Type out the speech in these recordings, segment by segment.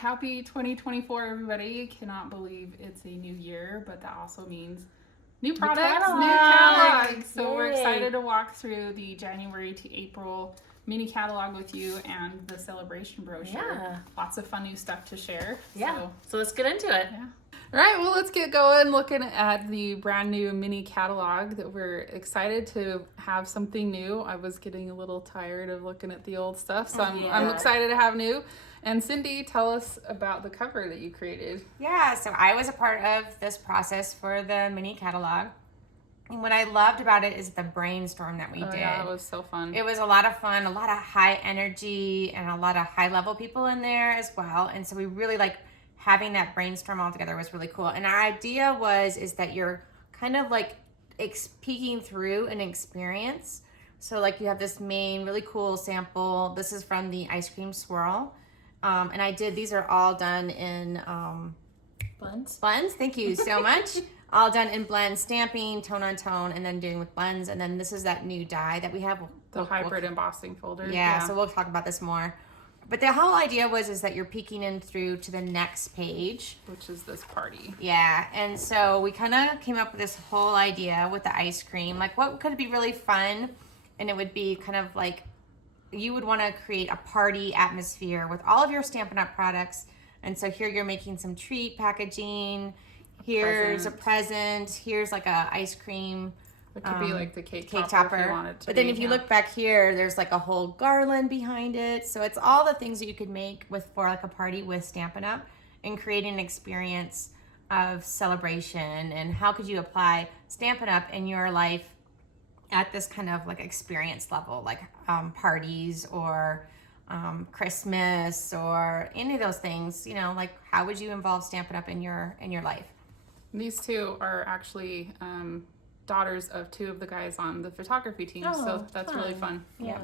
Happy 2024, everybody. Cannot believe it's a new year, but that also means new products, new catalogs. So we're excited to walk through the January to April mini catalog with you and the celebration brochure. Yeah. Lots of fun new stuff to share. Yeah. So let's get into it. Yeah. All right, well, let's get going looking at the brand new mini catalog that we're excited to have something new. I was getting a little tired of looking at the old stuff, so I'm excited to have new. And Cindy, tell us about the cover that you created. Yeah, so I was a part of this process for the mini catalog. And what I loved about it is the brainstorm that we did. Yeah, it was so fun. It was a lot of fun, a lot of high energy, and a lot of high level people in there as well. And so we really having that brainstorm all together was really cool. And our idea is that you're kind of peeking through an experience. So you have this main really cool sample. This is from the ice cream swirl. And these are all done in Blends. Blends, thank you so much. All done in blend stamping, tone on tone, and then doing with blends. And then this is that new die that we have. The hybrid embossing folder. Yeah, so we'll talk about this more. But the whole idea is that you're peeking in through to the next page. Which is this party. Yeah, and so we kind of came up with this whole idea with the ice cream. What could be really fun? And it would be kind of you would want to create a party atmosphere with all of your Stampin' Up! Products. And so here you're making some treat packaging. Here's a present. Here's a ice cream. It could be the cake topper. If you want it to but then if you look back here, there's a whole garland behind it. So it's all the things that you could make for a party with Stampin' Up! And creating an experience of celebration. And how could you apply Stampin' Up! In your life at this kind of experience level, parties or Christmas or any of those things, how would you involve Stampin' Up! in your life? These two are actually daughters of two of the guys on the photography team, so that's really fun. Yeah.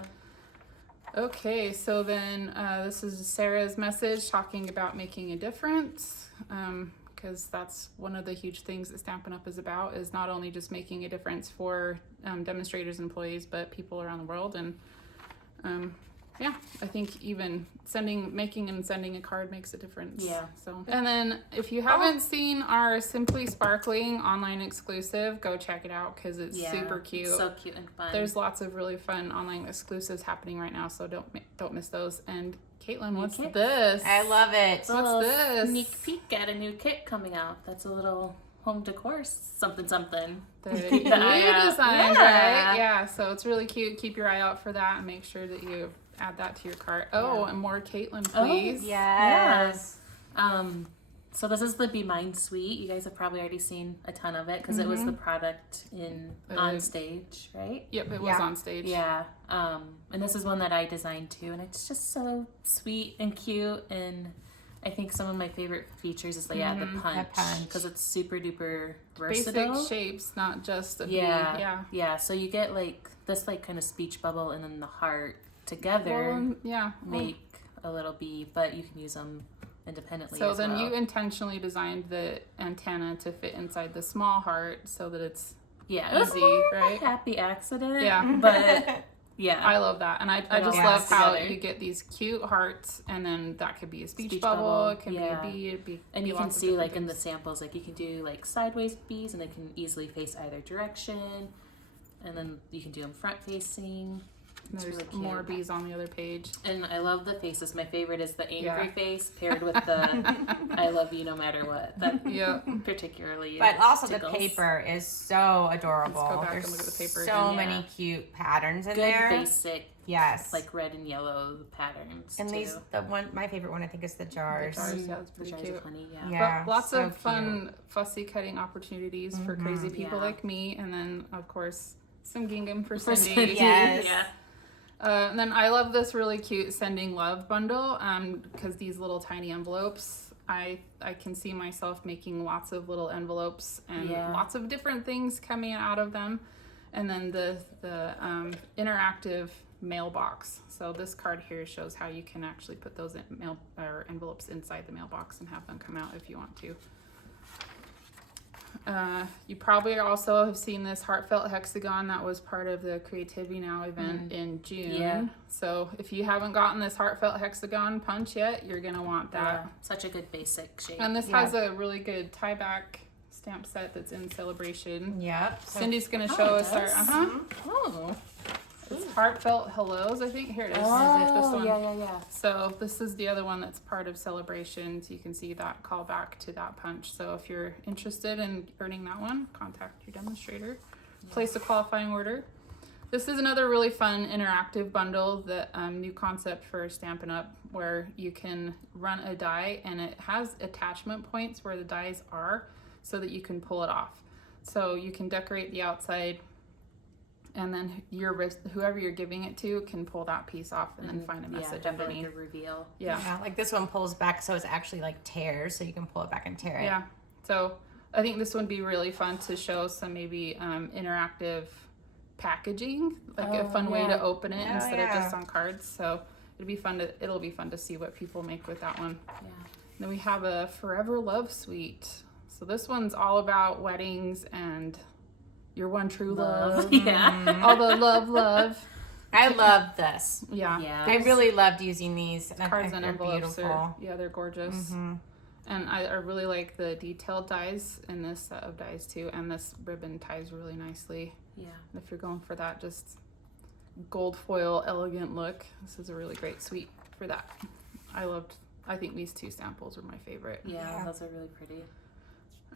Okay, so then this is Sarah's message talking about making a difference, because that's one of the huge things that Stampin' Up! Is about, is not only just making a difference for demonstrators, employees, but people around the world. And I think even making and sending a card makes a difference. Yeah. So, and then if you haven't seen our Simply Sparkling online exclusive, go check it out because it's super cute. So cute and fun. There's lots of really fun online exclusives happening right now, so don't miss those. And Caitlin, what's this? I love it. What's this? Sneak peek at a new kit coming out. That's a little home decor something. The you designed, right? Yeah, so it's really cute. Keep your eye out for that and make sure that you add that to your cart. And more Caitlin, please. Oh, yes. So this is the Be Mine suite. You guys have probably already seen a ton of it because it was the product on stage, right? Yep, it was on stage. Yeah. And this is one that I designed too, and it's just so sweet and cute. And I think some of my favorite features is the punch, because it's super duper versatile. Basic shapes, not just a yeah. So you get this kind of speech bubble and then the heart together. Make a little bee, but you can use them independently. So then you intentionally designed the antenna to fit inside the small heart so that it's easy, right? A happy accident. Yeah, but yeah, I love that, and I just love how you get these cute hearts, and then that could be a speech bubble. It can be a bee. And you can see in the samples, you can do sideways bees, and they can easily face either direction, and then you can do them front facing. There's really more bees on the other page. And I love the faces. My favorite is the angry face paired with the I love you no matter what. That particularly But also the paper is so adorable. Let's go back There's and look at the paper. So many cute patterns in there. Good basic, red and yellow patterns. And my favorite one I think is the jars. The jars, it's pretty cute. Honey, but lots of fun fussy cutting opportunities for crazy people like me, and then of course some gingham for Cindy. Yes. Yeah. And then I love this really cute Sending Love bundle because these little tiny envelopes, I can see myself making lots of little envelopes and lots of different things coming out of them. And then the interactive mailbox. So this card here shows how you can actually put those envelopes inside the mailbox and have them come out if you want to. You probably also have seen this heartfelt hexagon that was part of the Creativity Now event in June. Yeah. So if you haven't gotten this heartfelt hexagon punch yet, you're going to want that. Yeah. Such a good basic shape. And this has a really good tie back stamp set that's in Celebration. Yep. So Cindy's going to show us our, Mm-hmm. oh, it's heartfelt hellos, I think. Here it is. Oh, This one. yeah. So this is the other one that's part of Celebrations. You can see that call back to that punch. So if you're interested in earning that one, contact your demonstrator. Place a qualifying order. This is another really fun interactive bundle, that new concept for Stampin' Up, where you can run a die and it has attachment points where the dies are so that you can pull it off. So you can decorate the outside, and then whoever you're giving it to can pull that piece off and then find a message underneath. Like a reveal. yeah, like this one pulls back, so it's actually like tears, so you can pull it back and tear it. Yeah. So I think this would be really fun to show some maybe interactive packaging, like a fun way to open it instead of just on cards. So it'll be fun to see what people make with that one. Yeah. Then we have a Forever Love Suite. So this one's all about weddings and your one true love. Yeah. All the love. I love this. Yeah. Yeah. I really loved using these. And Cards and they're envelopes beautiful. they're gorgeous. And I really like the detailed dies in this set of dies too. And this ribbon ties really nicely. Yeah. And if you're going for that just gold foil elegant look, this is a really great suite for that. I think these two samples were my favorite. Yeah, those are really pretty.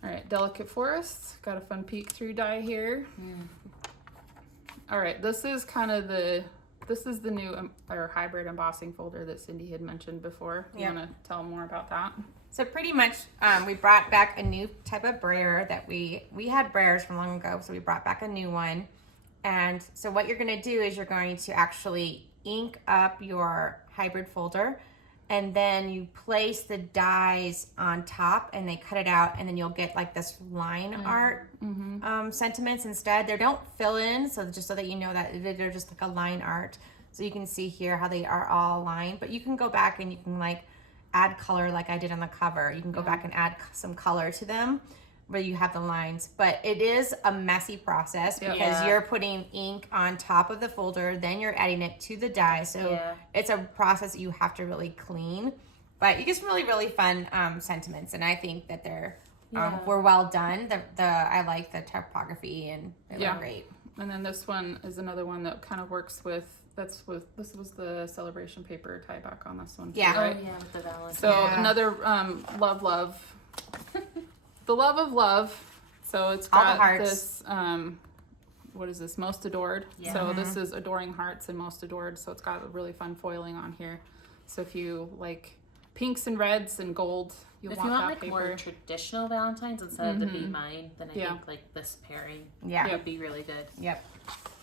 All right, Delicate Forests. Got a fun peek through die here. All right, this is the new or hybrid embossing folder that Cindy had mentioned before. You want to tell more about that? So pretty much, we brought back a new type of brayer that we had brayers from long ago, so we brought back a new one. And so what you're going to do is you're going to actually ink up your hybrid folder, and then you place the dies on top and they cut it out, and then you'll get like this line art sentiments instead. They don't fill in, so just so that you know that they're just like a line art. So you can see here how they are all aligned, but you can go back and you can like add color like I did on the cover. You can go back and add some color to them where you have the lines, but it is a messy process because you're putting ink on top of the folder, then you're adding it to the die. So it's a process that you have to really clean, but you get some really fun sentiments, and I think that they're were well done. I like the typography, and they look great. And then this one is another one that kind of works with. This was the Celebration paper tie back on this one. Yeah. Too, right? Oh, yeah, with the Valentine. So another love. The love of love. So it's got this, what is this? Most Adored. Yeah. So this is Adoring Hearts and Most Adored. So it's got a really fun foiling on here. So if you like pinks and reds and gold, if you want like more traditional Valentines instead of the Be Mine, then I think like this pairing would be really good. Yep.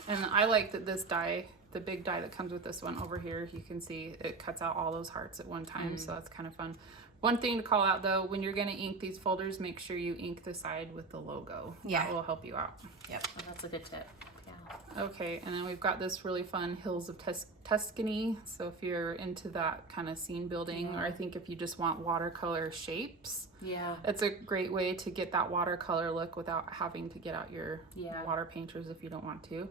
And I like that this die, the big die that comes with this one over here, you can see it cuts out all those hearts at one time. So that's kind of fun. One thing to call out though, when you're going to ink these folders, make sure you ink the side with the logo. Yeah. That will help you out. Yep. Oh, that's a good tip. Yeah. Okay, and then we've got this really fun Hills of Tuscany. So if you're into that kind of scene building, or I think if you just want watercolor shapes, it's a great way to get that watercolor look without having to get out your water painters if you don't want to.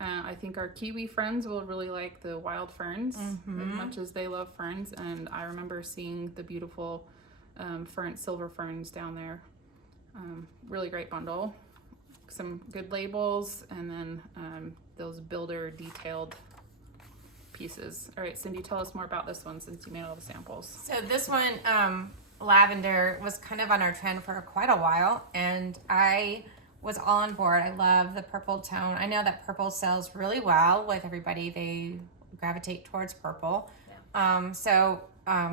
I think our Kiwi friends will really like the wild ferns as much as they love ferns. And I remember seeing the beautiful silver ferns down there. Really great bundle. Some good labels, and then those builder detailed pieces. All right, Cindy, tell us more about this one since you made all the samples. So this one, lavender, was kind of on our trend for quite a while, and I was all on board. I love the purple tone. I know that purple sells really well with everybody. They gravitate towards purple.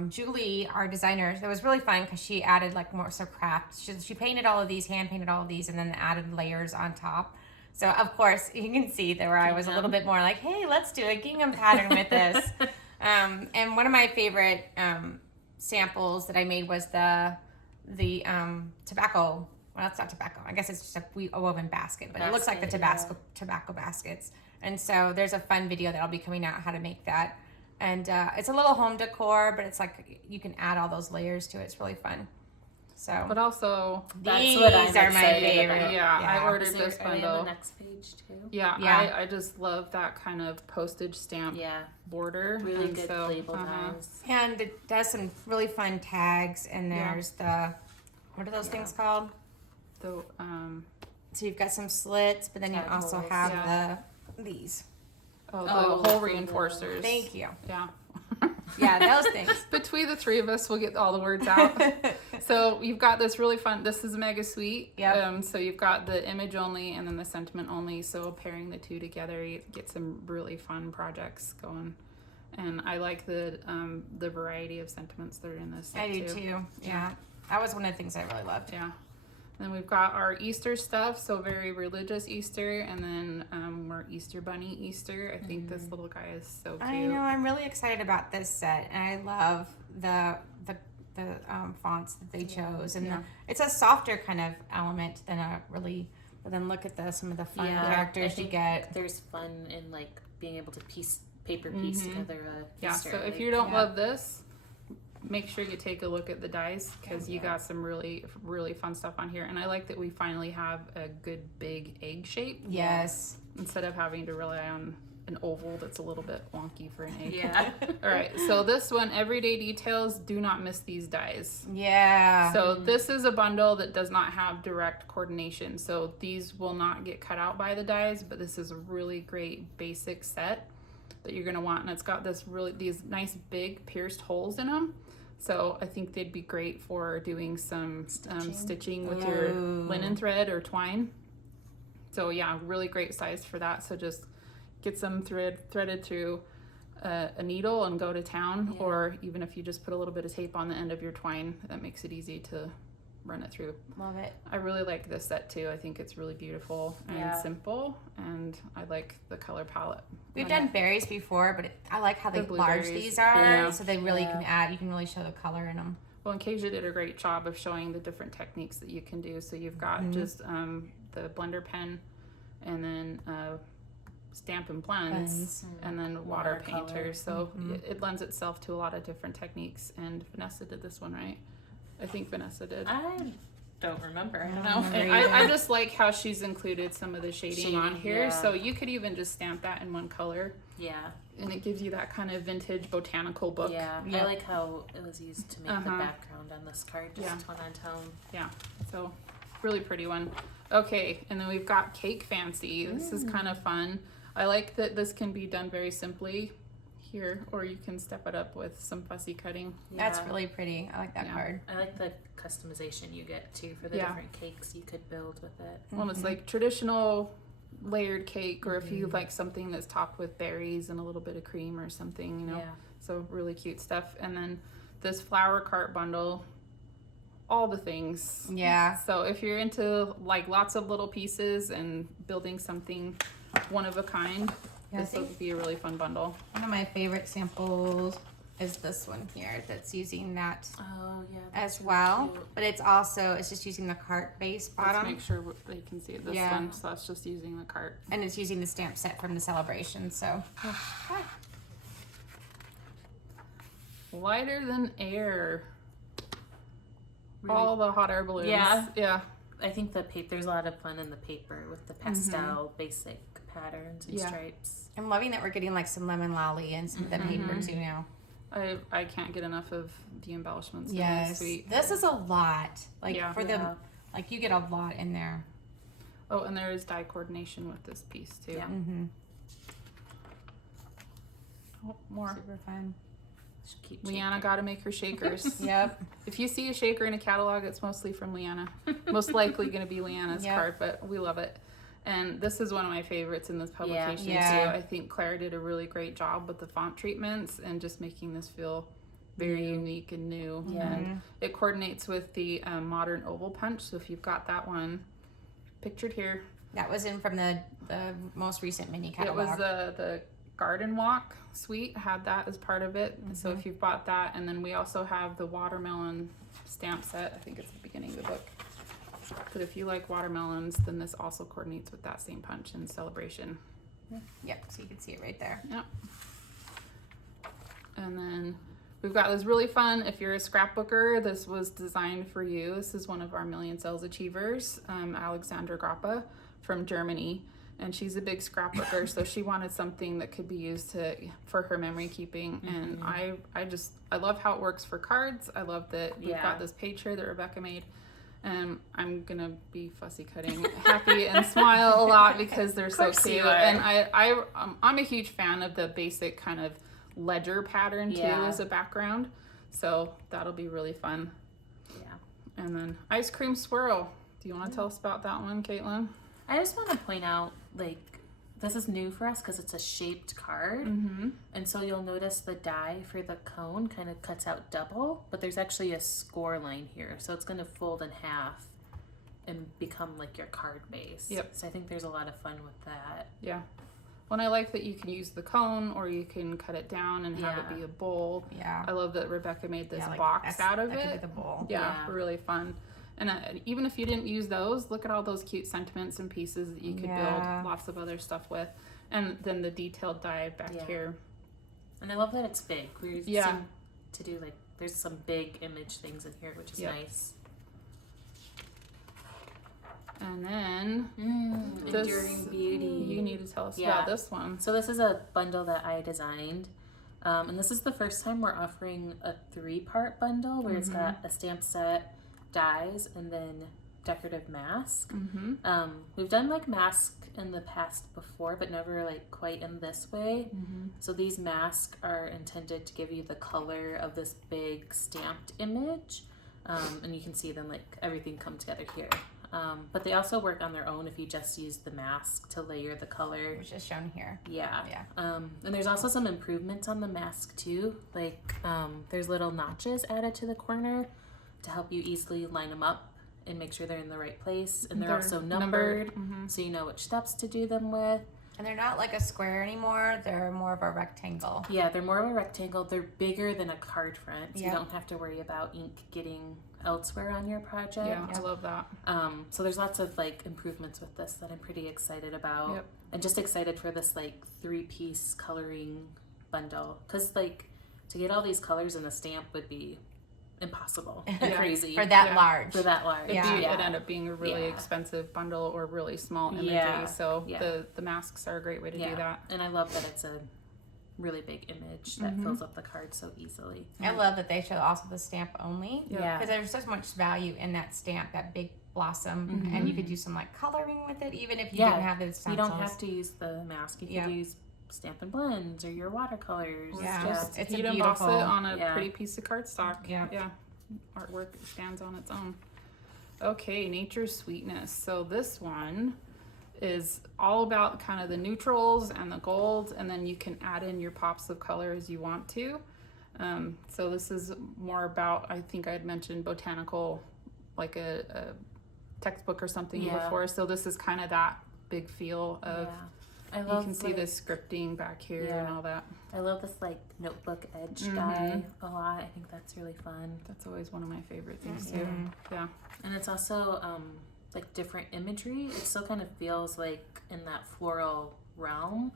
Julie, our designer, it was really fun because she added like more so craft. She painted all of these, hand painted all of these, and then added layers on top. So of course you can see there where I was a little bit more like, hey, let's do a gingham pattern with this. And one of my favorite samples that I made was the tobacco. Well, it's not tobacco. I guess it's just a woven basket, but it looks like the tobacco baskets. And so there's a fun video that'll be coming out how to make that. And it's a little home decor, but it's like you can add all those layers to it. It's really fun. So, But also, these what I'm are my excited favorite. about. yeah, I ordered Is this there, are they on bundle. the next page too? Yeah, Yeah. I just love that kind of postage stamp Yeah, border. really and good so, label dies. And it does some really fun tags, and there's what are those things called? The So you've got some slits, but then you Tag also holes. have these. the Oh, hole the- reinforcers. Thank you. Yeah. Yeah, those things. Between the three of us, we'll get all the words out. So you've got this really fun. This is mega sweet. Yep. So you've got the image only and then the sentiment only. So pairing the two together, you get some really fun projects going. And I like the variety of sentiments that are in this set I do too. Yeah. That was one of the things I really loved. Yeah. Then we've got our Easter stuff, so very religious Easter, and then more Easter Bunny Easter. I think this little guy is so cute. I know. I'm really excited about this set, and I love the fonts that they chose, and it's a softer kind of element than a really. But then look at some of the fun characters you get. There's fun in like being able to piece together a Easter so if egg. you don't love this, make sure you take a look at the dies because you got some really, really fun stuff on here. And I like that we finally have a good big egg shape. Yes. Instead of having to rely on an oval that's a little bit wonky for an egg. Yeah. All right, so this one, Everyday Details, do not miss these dies. Yeah. So this is a bundle that does not have direct coordination. So these will not get cut out by the dies, but this is a really great basic set that you're gonna want. And it's got these nice big pierced holes in them. So I think they'd be great for doing some stitching with your linen thread or twine. So yeah, really great size for that. So just get some threaded through a needle and go to town. Or even if you just put a little bit of tape on the end of your twine, that makes it easy to run it through. Love it. I really like this set too. I think it's really beautiful and simple, and I like the color palette. We've done berries before, but I like how large these are, Yeah. so they really can add. You can really show the color in them. Well, and Kasia did a great job of showing the different techniques that you can do. So you've got just the blender pen, and then Stampin' Blends, and then water painter. So it lends itself to a lot of different techniques. And Vanessa did this one, right? I think Vanessa did. I don't remember. I don't No, and I just like how she's included some of the shading on here. Yeah. So you could even just stamp that in one color. Yeah. And it gives you that kind of vintage botanical book. Yeah. Yeah. I like how it was used to make the background on this card, just one on tone. Yeah. So really pretty one. Okay, and then we've got Cake Fancy. This is kind of fun. I like that this can be done very simply here, or you can step it up with some fussy cutting. Yeah. That's really pretty. I like that card. I like the customization you get too for the different cakes you could build with it. Well, it's like traditional layered cake, or if you like something that's topped with berries and a little bit of cream or something, you know. Yeah. So really cute stuff. And then this flower cart bundle, all the things. Yeah. So if you're into like lots of little pieces and building something one of a kind, this would be a really fun bundle. One of my favorite samples is this one here that's using that Oh, yeah. as well. But it's just using the cart base Let's bottom. make sure they can see it. This one, so that's just using the cart. And it's using the stamp set from the celebration, so. Lighter than air. All the hot air balloons. Yeah. Yeah. I think there's a lot of fun in the paper with the pastel basic patterns and stripes. I'm loving that we're getting like some lemon lolly and some of the paper too now. I can't get enough of the embellishments. Yes. Sweet. This is a lot. Like for Yeah. the, like you get a lot in there. Oh, and there is die coordination with this piece too. Yeah. Oh, more. Super fun. Just keep Leanna got to make her shakers. Yep. If you see a shaker in a catalog, it's mostly from Leanna. Most likely going to be Leanna's card, but we love it. And this is one of my favorites in this publication too. I think Claire did a really great job with the font treatments and just making this feel very unique and new. And it coordinates with the modern oval punch. So if you've got that one pictured here, That was in from the most recent mini catalog. it was the Garden Walk suite had that as part of it. So if you've bought that, and then we also have the watermelon stamp set. I think it's the beginning of the book. But if you like watermelons, then this also coordinates with that same punch in Celebration. Yep, so you can see it right there. Yep. And then we've got this really fun, if you're a scrapbooker, this was designed for you. This is one of our Million Sales Achievers, Alexandra Grappa from Germany. And she's a big scrapbooker, so she wanted something that could be used for her memory keeping. And I love how it works for cards. I love that we've got this page here that Rebecca made. And I'm gonna be fussy cutting Happy and Smile a lot because they're so cute. And I'm a huge fan of the basic kind of ledger pattern too as a background. So that'll be really fun. Yeah. And then Ice Cream Swirl. Do you want to tell us about that one, Caitlin? I just want to point out, like, this is new for us because it's a shaped card. And so you'll notice the die for the cone kind of cuts out double, but there's actually a score line here. So it's going to fold in half and become like your card base. Yep. So I think there's a lot of fun with that. Yeah. Well, and I like that you can use the cone or you can cut it down and have it be a bowl. Yeah. I love that Rebecca made this box out of that it. could be the bowl. Yeah, really fun. And even if you didn't use those, look at all those cute sentiments and pieces that you could build lots of other stuff with. And then the detailed die back here. And I love that it's big. We seem to do, like, there's some big image things in here, which is nice. And then Enduring Beauty. You need to tell us about this one. So this is a bundle that I designed. And this is the first time we're offering a 3-part bundle where it's got a stamp set, dies, and then decorative mask. We've done like mask in the past before, but never like quite in this way. So these masks are intended to give you the color of this big stamped image, and you can see them like everything come together here. But they also work on their own if you just use the mask to layer the color, which is shown here. And there's also some improvements on the mask too, like there's little notches added to the corner to help you easily line them up and make sure they're in the right place. And they're also numbered. So you know which steps to do them with. And they're not like a square anymore. They're more of a rectangle. Yeah, they're more of a rectangle. They're bigger than a card front. So you don't have to worry about ink getting elsewhere on your project. Yeah, I love that. So there's lots of like improvements with this that I'm pretty excited about. And just excited for this like 3-piece coloring bundle. Because like to get all these colors in the stamp would be impossible and crazy for that large. It'd end up being a really expensive bundle or really small imagery. So the masks are a great way to do that. And I love that it's a really big image that fills up the card so easily. I love that they show also the stamp only. Because there's so much value in that stamp, that big blossom, and you could do some like coloring with it, even if you didn't have the stencils. You don't have to use the mask. You could use Stampin' Blends or your watercolors. It's heat a emboss it beautiful on a pretty piece of cardstock. Artwork stands on its own. Okay, Nature's Sweetness. So this one is all about kind of the neutrals and the golds, and then you can add in your pops of color as you want to. So this is more about, I think I had mentioned botanical, like a textbook or something before. So this is kind of that big feel of I love, you can see the scripting back here and all that. I love this like notebook edge die a lot. I think that's really fun. That's always one of my favorite things too. Yeah. And it's also like different imagery. It still kind of feels like in that floral realm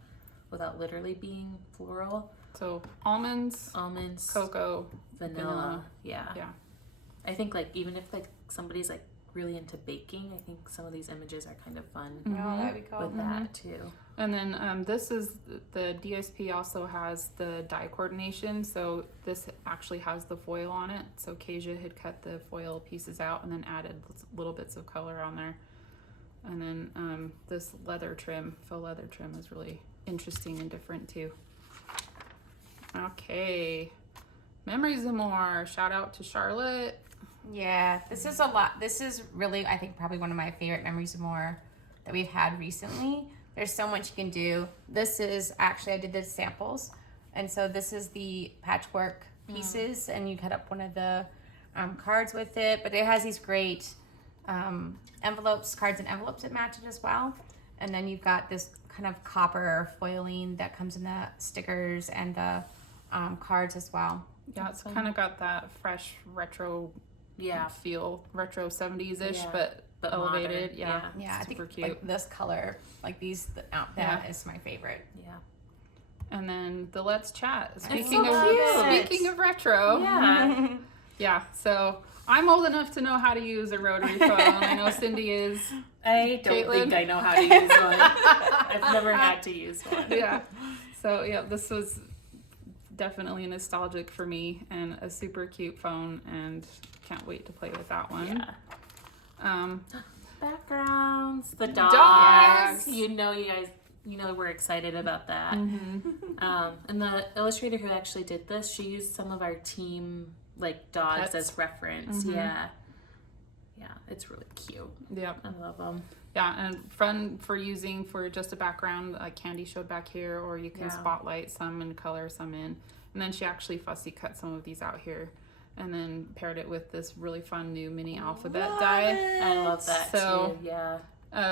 without literally being floral. So almonds, cocoa, vanilla. Yeah. I think like even if like somebody's like really into baking, I think some of these images are kind of fun that'd be cool. with that too. And then this is the DSP also has the die coordination, so this actually has the foil on it. So Kasia had cut the foil pieces out and then added little bits of color on there. And then this faux leather trim is really interesting and different too. Okay, Memories of More. Shout out to Charlotte. Yeah, this is a lot. This is really, I think, probably one of my favorite Memories of More that we've had recently. There's so much you can do. This is actually, I did the samples. And so this is the patchwork pieces, and you cut up one of the cards with it. But it has these great envelopes, cards and envelopes that match it as well. And then you've got this kind of copper foiling that comes in the stickers and the cards as well. Yeah, it's kind of got that fresh retro feel, retro 70s-ish, but elevated. Modern. I think cute. Like this color, like these, that is my favorite. And then the Let's Chat. Speaking Speaking of retro. Yeah. Yeah, so I'm old enough to know how to use a rotary phone. I know Cindy is. I don't Caitlin? think I know how to use one. I've never had to use one. Yeah. So, yeah, this was definitely nostalgic for me and a super cute phone, and can't wait to play with that one. Yeah. Backgrounds, the Dogs. You know we're excited about that. And the illustrator who actually did this, she used some of our team dogs Pets. as reference. Yeah, it's really cute. Yep. I love them. Yeah, and fun for using for just a background, like Candy showed back here, or you can spotlight some and color some in. And then she actually fussy cut some of these out here, and then paired it with this really fun new mini alphabet die. I love that too. Yeah.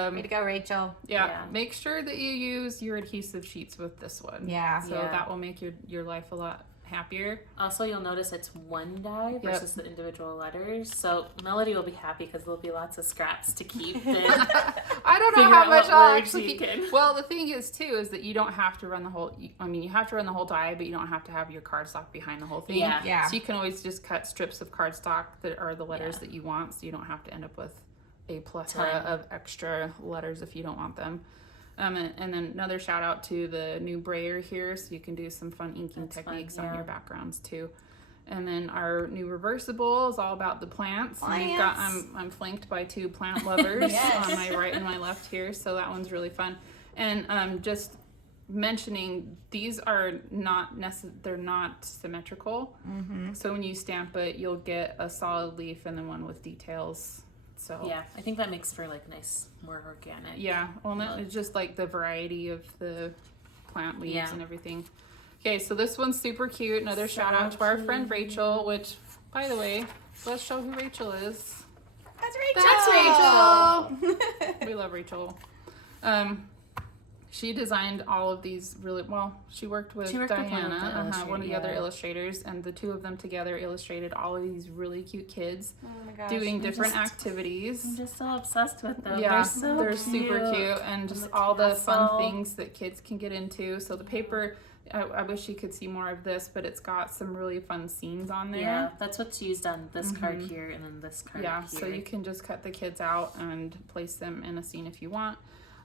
Way to go, Rachel. Yeah. Make sure that you use your adhesive sheets with this one. Yeah. So that will make your life a lot happier. Also, you'll notice it's one die versus the individual letters. So Melody will be happy because there'll be lots of scraps to keep. I don't know figure how out much what I'll words actually you keep. can. Well, the thing is too is that you don't have to run the whole. I mean, you have to run the whole die, but you don't have to have your cardstock behind the whole thing. Yeah. So you can always just cut strips of cardstock that are the letters that you want, so you don't have to end up with a plethora of extra letters if you don't want them. And then another shout out to the new brayer here, so you can do some fun inking techniques on your backgrounds too. And then our new reversible is all about the plants. And we've got I'm flanked by two plant lovers on my right and my left here, so that one's really fun. And just mentioning, these are they're not symmetrical. So when you stamp it, you'll get a solid leaf and then one with details. So yeah, I think that makes for nice, more organic. Yeah, well, it's just the variety of the plant leaves and everything. Okay, so this one's super cute. Another shout out to our friend Rachel, which, by the way, let's show who Rachel is. That's Rachel. That's Rachel. We love Rachel. She designed all of these really well. She worked with Diana, one of the other illustrators, and the two of them together illustrated all of these really cute kids doing different activities. I'm just so obsessed with them. Yeah, they're super cute, and just all the fun things that kids can get into. So the paper, I wish you could see more of this, but it's got some really fun scenes on there. Yeah, that's what's used on this card here and then this card here. Yeah, so you can just cut the kids out and place them in a scene if you want.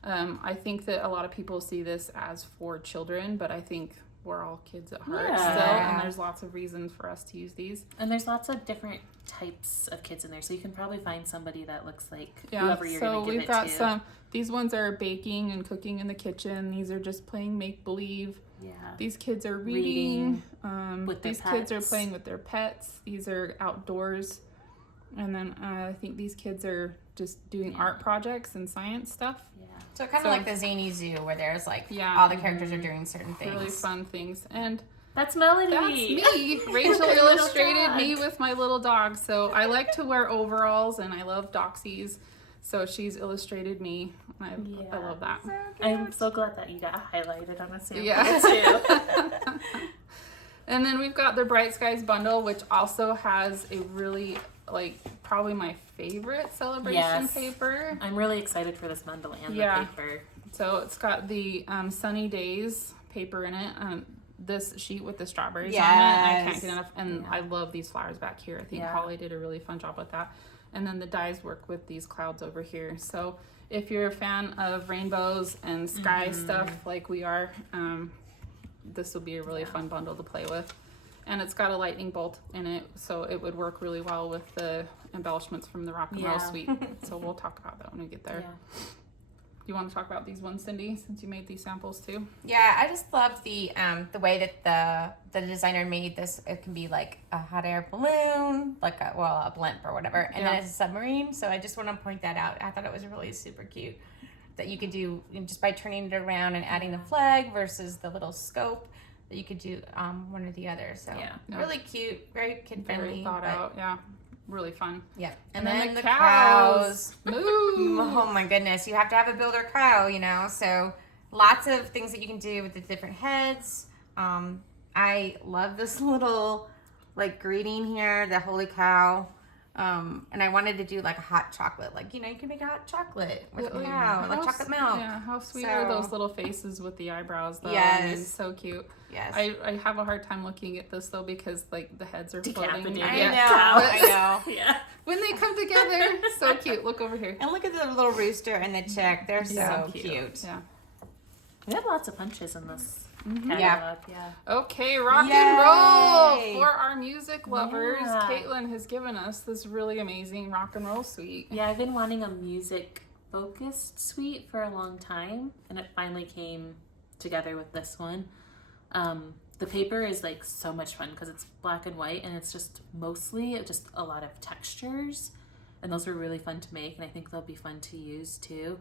I think that a lot of people see this as for children, but I think we're all kids at heart still, and there's lots of reasons for us to use these. And there's lots of different types of kids in there, so you can probably find somebody that looks like whoever you're going to give it to. So we've got these ones are baking and cooking in the kitchen. These are just playing make-believe. Yeah. These kids are reading. With their these kids are playing with their pets. These are outdoors. And then I think these kids are just doing art projects and science stuff. Yeah. So kind of like the Zany Zoo, where there's all the characters are doing certain things. Really fun things. And that's Melody. That's me. Rachel illustrated me with my little dog. So I like to wear overalls and I love doxies. So she's illustrated me. I love that. So I'm so glad that you got highlighted on a sample too. And then we've got the Bright Skies bundle, which also has a really probably my favorite celebration paper. I'm really excited for this bundle and the paper. So it's got the Sunny Days paper in it. This sheet with the strawberries on it. I can't get enough. And I love these flowers back here. I think Holly did a really fun job with that. And then the dies work with these clouds over here. So if you're a fan of rainbows and sky stuff like we are, this will be a really fun bundle to play with. And it's got a lightning bolt in it, so it would work really well with the embellishments from the Rock and Roll Suite. So we'll talk about that when we get there. Yeah. You want to talk about these ones, Cindy, since you made these samples too? Yeah, I just love the way that the designer made this. It can be like a hot air balloon, a blimp or whatever, and then it's a submarine. So I just want to point that out. I thought it was really super cute that you could do just by turning it around and adding the flag versus the little scope. That you could do one or the other. So really cute, very kid friendly, very thought out. Yeah. Really fun. Yeah. And then the cows. Moo. Oh my goodness. You have to have a builder cow, So lots of things that you can do with the different heads. I love this little greeting here, the holy cow. And I wanted to do like a hot chocolate, like, you know, you can make a hot chocolate with cacao, like chocolate milk. Yeah, how sweet are those little faces with the eyebrows, though? Yes. I mean, so cute. Yes. I have a hard time looking at this, though, because, like, the heads are floating. I know. Yeah. When they come together, so cute. Look over here. And look at the little rooster and the chick. They're so cute. Yeah. We have lots of punches in this catalog. Yeah. Okay, rock Yay! and roll for our music lovers. Yeah. Caitlin has given us this really amazing rock and roll suite. Yeah, I've been wanting a music-focused suite for a long time, and it finally came together with this one. The paper is like so much fun because it's black and white, and it's just mostly just a lot of textures, and those are really fun to make, and I think they'll be fun to use too.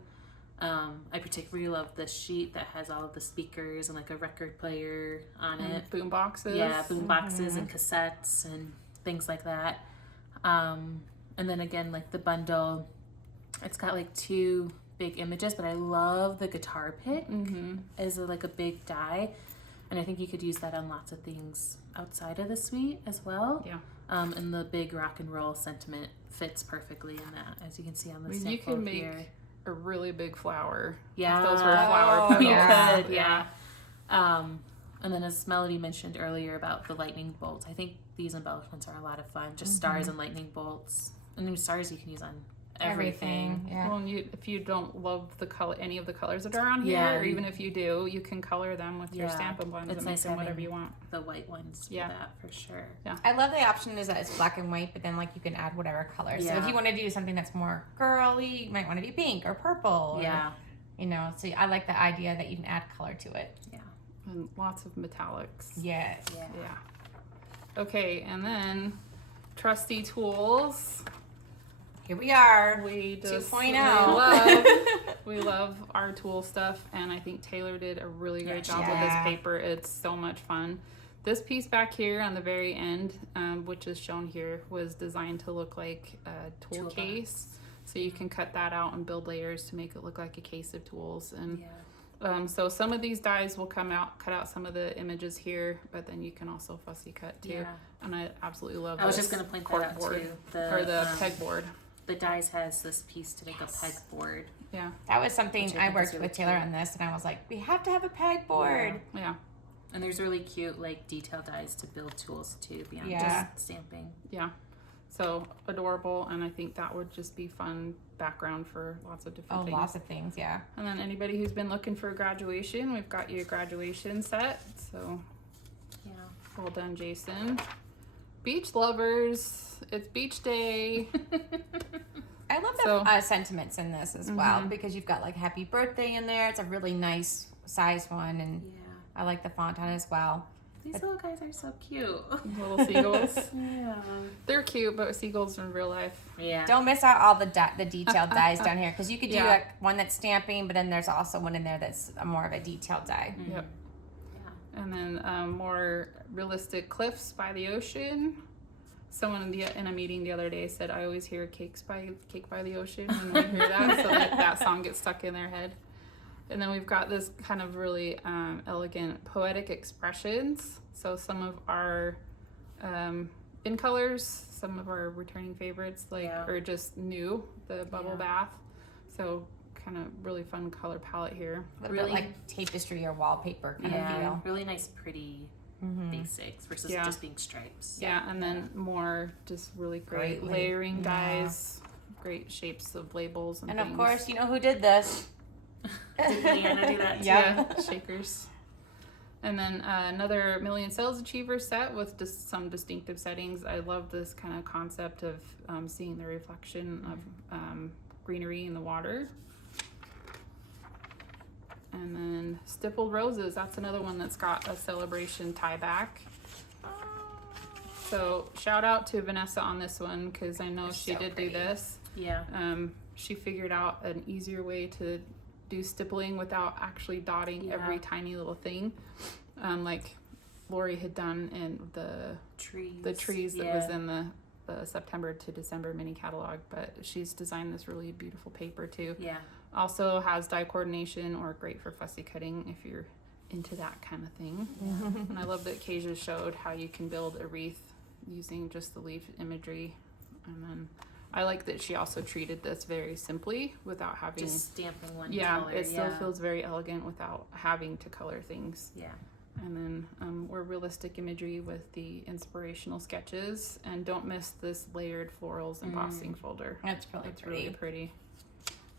I particularly love this sheet that has all of the speakers and like a record player on it. Boom boxes. Yeah, boom boxes and cassettes and things like that. And then again, like the bundle, it's got like 2 big images, but I love the guitar pick as like a big die. And I think you could use that on lots of things outside of the suite as well. Yeah. And the big rock and roll sentiment fits perfectly in that, as you can see on the sample You can make here. a really big flower. Yeah. If those were flower petals. You could, yeah. And then as Melody mentioned earlier about the lightning bolts, I think these embellishments are a lot of fun. Just stars and lightning bolts. And these stars you can use on everything. Yeah. Well, and if you don't love the color, any of the colors that are on here, or even if you do, you can color them with your Stampin' Blends and make them whatever you want. The white ones for that, for sure. Yeah. I love the option is that it's black and white, but then like you can add whatever color. So if you want to do something that's more girly, you might want to do pink or purple. Or, you know, so I like the idea that you can add color to it. Yeah. And lots of metallics. Yes. Yeah. Okay, and then trusty tools. Here we are. We just 2.0. we love our tool stuff, and I think Taylor did a really great job with this paper. It's so much fun. This piece back here on the very end, which is shown here, was designed to look like a tool case. So you can cut that out and build layers to make it look like a case of tools. And so some of these dies will cut out some of the images here, but then you can also fussy cut too. Yeah. And I absolutely love this. I was just going to point that out too. The pegboard. The dies has this piece to make a pegboard. Yeah. That was something I worked with Taylor on this, and I was like, we have to have a pegboard. Yeah. And there's really cute like detail dies to build tools too beyond just stamping. Yeah. So adorable, and I think that would just be fun background for lots of different things. Lots of things, yeah. And then anybody who's been looking for graduation, we've got you a graduation set. So well done, Jason. Beach lovers, it's beach day. I love the sentiments in this as well, because you've got like happy birthday in there. It's a really nice size one, and I like the font on it as well. These little guys are so cute. Little seagulls. Yeah. They're cute, but seagulls in real life. Yeah. Don't miss out all the detailed dies down here, because you could do like one that's stamping, but then there's also one in there that's more of a detailed die. Yep. Yeah. And then more realistic cliffs by the ocean. Someone in a meeting the other day said, I always hear Cake by the Ocean when we hear that, so that song gets stuck in their head. And then we've got this kind of really elegant poetic expressions. So some of our in colors, some of our returning favorites, or just new, the bubble bath. So kind of really fun color palette here. Really like tapestry or wallpaper kind of feel. Really nice, pretty basics versus just being stripes. Yeah, and then more just really great layering dies, great shapes of labels and things. Of course, you know who did this. Did Leanna do that too? Yeah, shakers. And then another Million Sales Achiever set with just some distinctive settings. I love this kind of concept of seeing the reflection of greenery in the water. And then Stippled Roses, that's another one that's got a celebration tie back. So shout out to Vanessa on this one, because I know she did do this. Yeah. She figured out an easier way to do stippling without actually dotting every tiny little thing, like Lori had done in the trees that was in the September to December mini catalog. But she's designed this really beautiful paper too. Yeah. Also has die coordination, or great for fussy cutting if you're into that kind of thing. And I love that Kasia showed how you can build a wreath using just the leaf imagery And then I like that she also treated this very simply without having Just stamping one color. it still feels very elegant without having to color things. Yeah. And then more realistic imagery with the inspirational sketches. And don't miss this layered florals embossing folder. That's Really pretty.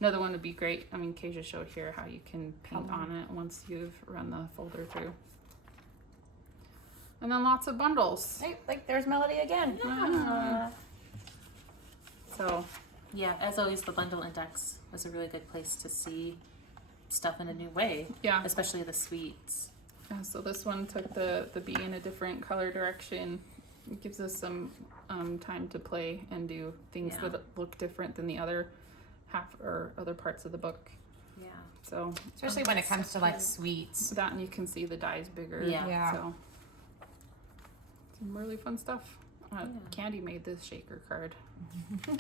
Another one would be great. I mean, Kasia showed here how you can paint on it once you've run the folder through. And then lots of bundles. Hey, like there's Melody again. So, yeah, as always, the bundle index was a really good place to see stuff in a new way. yeah. Especially the sweets. Yeah, so this one took the bee in a different color direction. It gives us some time to play and do things that look different than the other half or other parts of the book. Yeah. So Especially when it comes to like sweets. that, and you can see the dies bigger. Yeah. So some really fun stuff. Candy made this shaker card. They're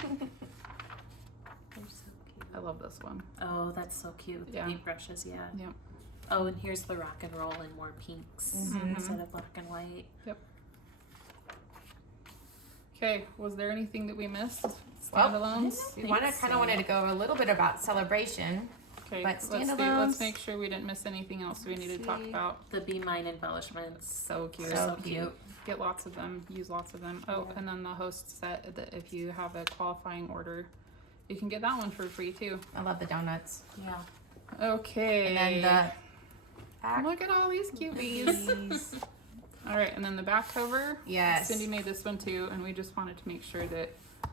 so cute. I love this one. Oh, that's so cute. The paintbrushes, yeah. Yep. Oh, and here's the rock and roll in more pinks instead of black and white. Yep. Okay, was there anything that we missed? Well, Standalones? We kind of wanted to go a little bit about celebration. Okay, But let's make sure we didn't miss anything else we need to talk about. The Be Mine embellishments. So cute. So cute. Get lots of them. Use lots of them. Oh, and then the host set that if you have a qualifying order, you can get that one for free too. I love the donuts. Yeah. Okay. And then Look at all these cuties. All right, and then the back cover. Yes. Cindy made this one too, and we just wanted to make sure that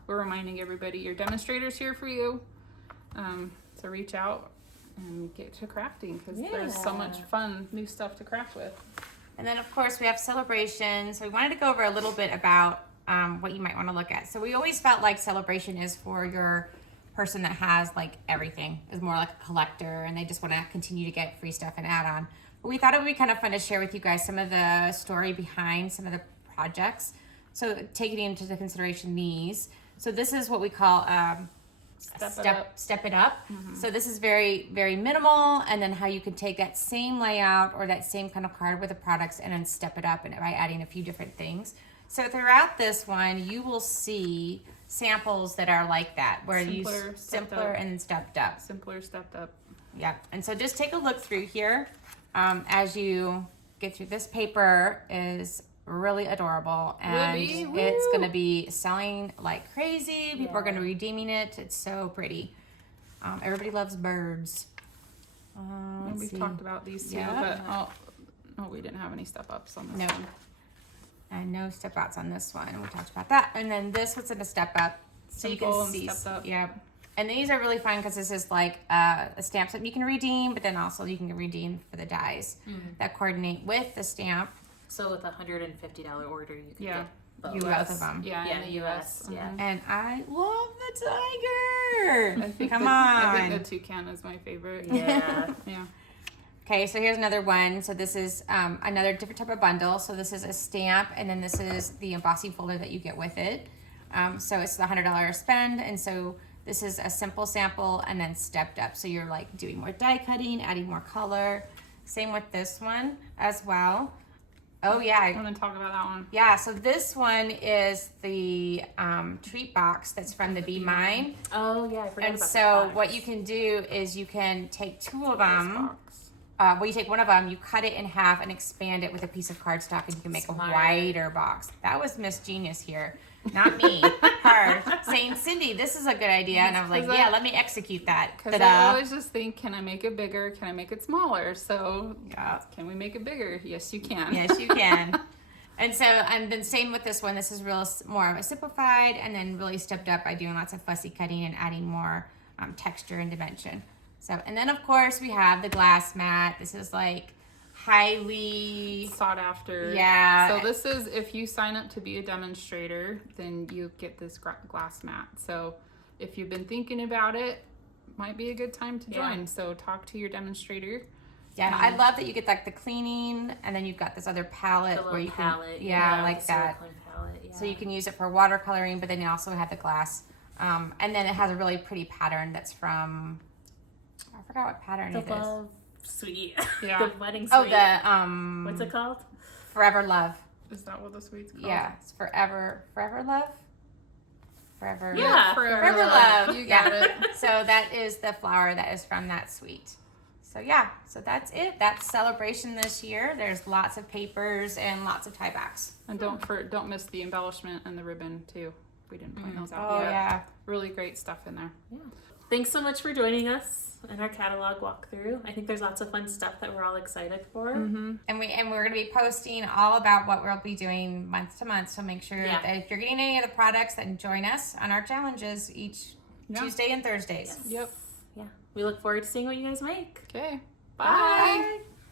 we're reminding everybody your demonstrator's here for you. So reach out and get to crafting because there's so much fun new stuff to craft with. And then of course we have celebration. So we wanted to go over a little bit about what you might want to look at. So we always felt like celebration is for your person that has like everything, is more like a collector and they just want to continue to get free stuff and add on. But we thought it would be kind of fun to share with you guys some of the story behind some of the projects. So taking into consideration these. So this is what we call Step It Up. Mm-hmm. So this is very, very minimal, and then how you can take that same layout or that same kind of card with the products and then step it up and by adding a few different things. So throughout this one, you will see samples that are like that, where simpler and stepped up. Simpler, stepped up. Yeah, and so just take a look through here as you get through. This paper is really adorable, and it's going to be selling like crazy. People are going to be redeeming it. It's so pretty. Everybody loves birds. We've talked about these too, but we didn't have any step ups on this one. And no step outs on this one. We talked about that. And then this was in a step up. So you can see. Yeah. And these are really fun because this is like a stamp that you can redeem, but then also you can redeem for the dies that coordinate with the stamp. So with a $150 order, you can get both of them. Yeah, in the US. Yeah. And I love the tiger. I think I think the toucan is my favorite. Yeah. Yeah. Okay, so here's another one. So this is another different type of bundle. So this is a stamp, and then this is the embossing folder that you get with it. So it's the $100 spend, and so this is a simple sample and then stepped up. So you're like doing more die cutting, adding more color. Same with this one as well. Oh yeah. I want to talk about that one. Yeah, so this one is the treat box that's from the Be Mine. Oh yeah, I forgot and about so that. what you can do is you can take two of them. You take one of them, you cut it in half and expand it with a piece of cardstock, and you can make a wider box. That was Miss Genius here, not me. Her saying, Cindy, this is a good idea, and I was like, yeah, let me execute that. Because I always just think, can I make it bigger? Can I make it smaller? So can we make it bigger? Yes, you can. Yes, you can. And so, and then same with this one. This is more of a simplified, and then really stepped up by doing lots of fussy cutting and adding more texture and dimension. So, and then of course we have the glass mat. This is like highly sought after. Yeah. So this is, if you sign up to be a demonstrator, then you get this glass mat. So if you've been thinking about it, might be a good time to join. So talk to your demonstrator. Yeah, I love that you get like the cleaning, and then you've got this other palette where you can, like that. Palette, So you can use it for watercoloring, but then you also have the glass, and then it has a really pretty pattern that's from. I forgot what pattern it is. Love Suite. Yeah. The wedding suite. Oh, the what's it called? Forever Love. Is that what the suite's called? Yeah, it's Forever Love. Forever. Yeah, Forever love. You got it. So that is the flower that is from that suite. So yeah, so that's it. That's celebration this year. There's lots of papers and lots of tie backs. And don't miss the embellishment and the ribbon too. We didn't point those out Oh yet. yeah. Really great stuff in there. Yeah. Thanks so much for joining us in our catalog walkthrough. I think there's lots of fun stuff that we're all excited for. And we're going to be posting all about what we'll be doing month to month. So make sure that if you're getting any of the products, then join us on our challenges each Tuesday and Thursdays. Yep. Yeah. We look forward to seeing what you guys make. Okay. Bye.